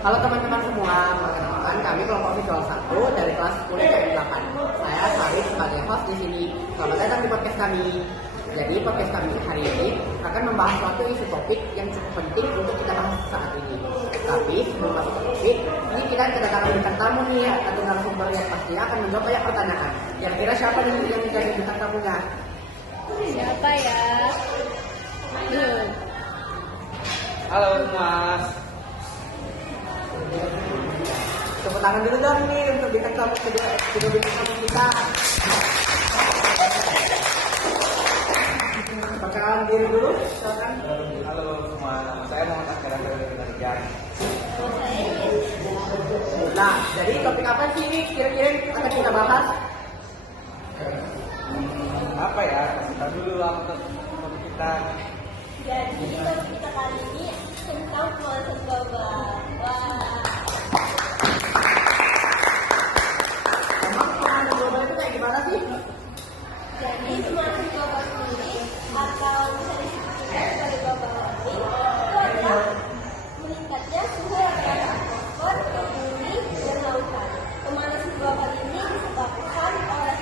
Halo teman-teman semua, perkenalkan kami kelompok visual 1 dari kelas 10 KM 8. Saya Sarif sebagai host di sini. Selamat datang di podcast kami. Jadi podcast kami hari ini akan membahas suatu isu topik yang cukup penting untuk kita bahas saat ini. Tapi sebelum masuk ke topik, ini kita kedatangan bintang tamu nih atau narasumber yang pasti akan menjawab banyak pertanyaan. Kira-kira siapa yang menjadi bintang tamunya? Siapa ya? Halo Mas. Tepuk tangan dulu dong nih untuk bintang tamu kedua bintang tamu kita. Perkenalkan diri dulu, silakan. Halo semua. Saya Muhammad Akhiran dari Indonesia. Nah, jadi topik apa sih ini kira-kira akan kita bahas? Apa ya? Kasih tahu dulu lah untuk topik kita. Jadi topik kita kali ini tentang pemanasan global. Wah. Emang pemanasan global itu kayak gimana sih? Jadi pemanasan global sendiri atau bisa disebut sebagai global warming itu adalah meningkatnya suhu rata-rata atmosfer, bumi, dan lautan. Pemanasan global ini disebabkan oleh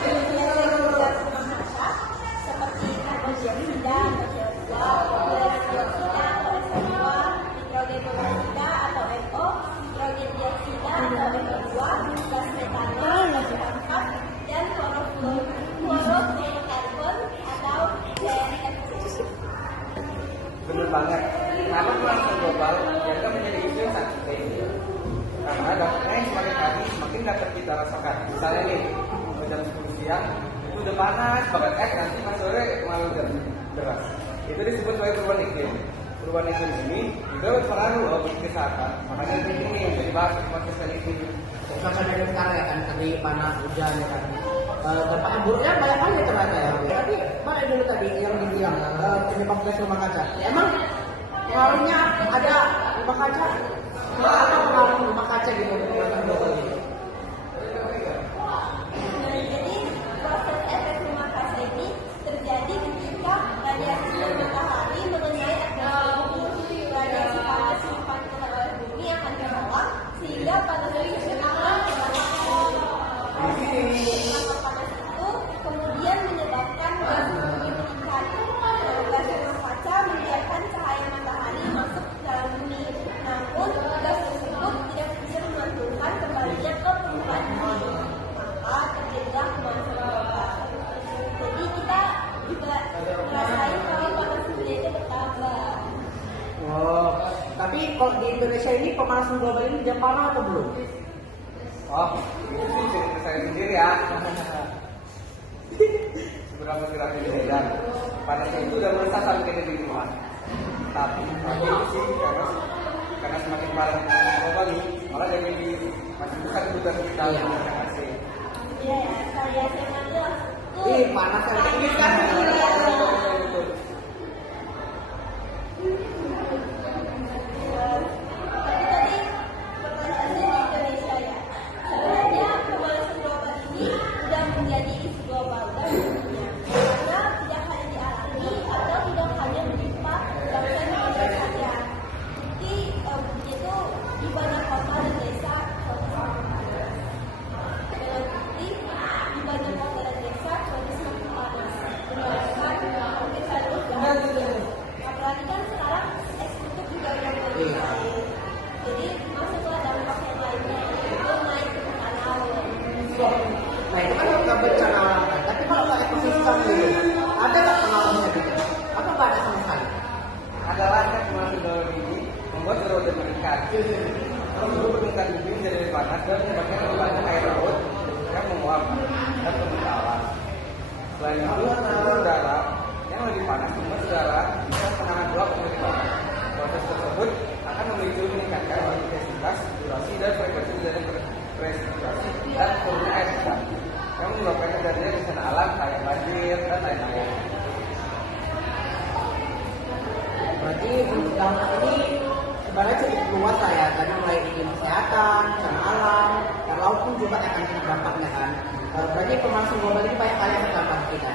tingginya gas rumah kaca seperti karbon dioksida atau CO2, udara dioksida atau SO2, nitrogen monoksida atau NO, nitrogen dioksida atau NO2, gas metanol, gas pangkat, dan klorofluorokarbon atau CFC. Bener banget. Kenapa pemanasan global dianggap menjadi isu yang sangat penting? Karena dampaknya yang semakin hari semakin dapat kita rasakan. Misalnya nih, jam 10 siang itu udah panas banget, nanti pas sore malah hujan deras. Itu disebut sebagai perubahan iklim. Perubahan iklim ini juga berpengaruh loh bagi kesehatan. Makanya ini bisa dibahas di podcast kali ini. Cuaca dari sekarang ya kan, tadi panas, hujan ya kan. Dampak buruknya banyak kali ternyata ya. Tapi mana dulu tadi yang dibilang penyebab gas rumah kaca. Emang pengaruhnya ada rumah kaca? Apa pengaruh rumah kaca gitu pemanasan global ini? Nah, jadi proses efek rumah kaca ini terjadi ketika radiasi sinar matahari mengenai atmosfer bumi. Radiasi panas yang dipancarkan oleh bumi akan terhalang sehingga panas tersebut akan kembali ke bumi. Maka panas itu kemudian menyebabkan gas bumi meningkat. Gas rumah kaca membiarkan cahaya matahari masuk ke dalam bumi. Namun gas tersebut tidak bisa memantulkan kembalinya ke permukaan bumi. Maka terjadilah pemanasan global. Jadi kita juga merasain kalau panas dunia itu bertambah. Oh, tapi kalau di Indonesia ini pemanasan global ini udah parah atau belum? Oh, itu sih cerita saya sendiri ya. Seberapa kira beda. Panasnya itu udah merasa sampai ke rumah. Tapi itu sih karena semakin parah pemanasan global ini, malah jadi makin besar kebutuhan kita menggunakan AC. Iya ya, saya jelas. Ih, panas kayak ini kan. Betul. Tapi tadi pertanyaannya di Indonesia ya. Sebenarnya pemanasan global ini sudah menjadi isu global dan dunia. Karena tidak hanya dialami atau tidak hanya menimpa bangsa Indonesia saja. Bukti itu di banyak kota dan desa semakin panas. Dengan bukti di banyak kota dan desa semakin panas. Menyebabkan mungkin harus apalagi kan sekarang eksekutif juga udah mulai naik. Jadi masuklah dampak yang lainnya itu naik ke permukaan laut. Nah itu kan kita bencana alam kan. Tapi kalau nggak ekosistem dulu, ada nggak pengaruhnya gitu? Apa nggak ada sama sekali? Adalah pemanasan global ini membuat suhu udara meningkat. Kalau suhu meningkat bumi menjadi lebih panas dan menyebabkan lebih banyak air laut yang menguap dan permukaan awan. Selain itu, suhu udara yang lebih panas membuat udara bisa menahan uap yang lebih panas. Proses tersebut akan memicu meningkatkan intensitas, durasi, dan frekuensi dari presipitassi dan turunnya air hujan yang menyebabkan terjadinya bencana alam kayak banjir dan lain-lain. Berarti untuk dampak ini sebenarnya cukup luas lah ya. Tadi mulai iklim kesehatan, bencana alam, dan laut pun juga akan kena dampaknya kan. Berarti pemanasan global ini banyak kali yang berdampak kita.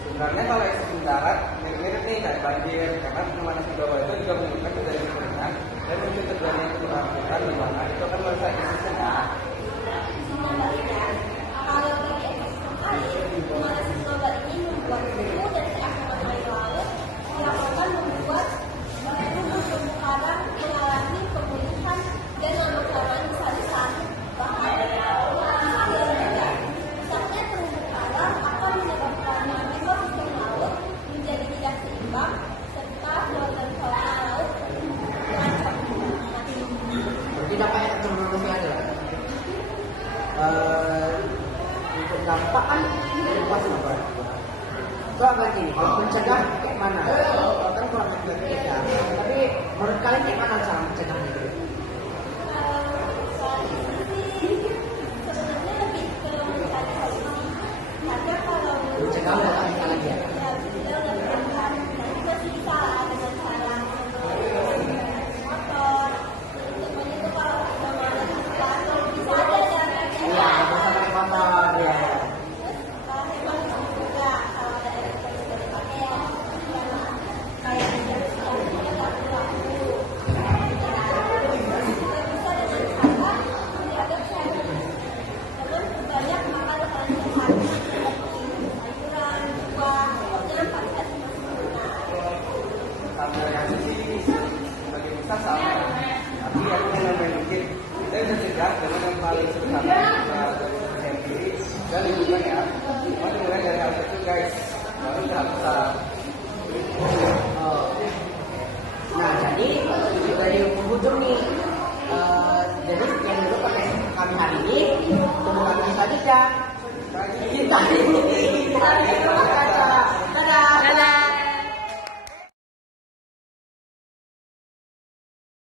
Sebenarnya kalau ekstrim darat mirip-mirip nih kayak banjir, karena pemanasan global itu juga menyebabkan terjadi kekeringan dan mungkin terjadinya lakukan di mana itu akan merusak ekosistem ya. Sebaliknya, kalau bagi ekosistem air, pemanasan global ini membuat suhu dan keasaman air laut yang akan membuat terumbu karang mengalami pemulihan dan lama-kelamaan besar-besar. Bahkan, rusaknya terumbu karang akan menyebabkan ekosistem laut menjadi tidak seimbang serta flora dan fauna laut terancam mati. Berarti dampaknya ke manusia ada. Untuk dampak kan luas banget. Itu agak gini, kalau mencegah kayak mana? Kan kurang lebih beda. Tapi menurut kalian kayak mana cara mencegahnya itu? Soal ini sih sebenarnya lebih ke mencari solusi. Karena kalau Mencegah udah tak bisa lagi ya? kita udah berangkat, tapi masih bisa lah dengan cara motor. Jadi pokoknya itu kalau udah malas kantor bisa aja ya. Iya, bisa pakai motor ya. Terus hemat juga kalau ada elektronik dari pakai karena kayak jam sekolahnya nggak terlalu. Kita bisa dengan cara menjaga kesehatan dengan banyak makan makanan sehat seperti sayuran, buah, pokoknya pasti sempurna. Sampai reaksi sih bagi besar sama. Tapi aku yang nambahin dikit, kita bisa cegah dengan yang paling sederhana kita sendiri dan lingkungan ya. Mari mulai dari hal kecil guys, baru tahap besar. Oh. Nah, jadi dari penghujung nih, jadi sekian dulu podcast kami hari ini. Tunggu kami selanjutnya. Kita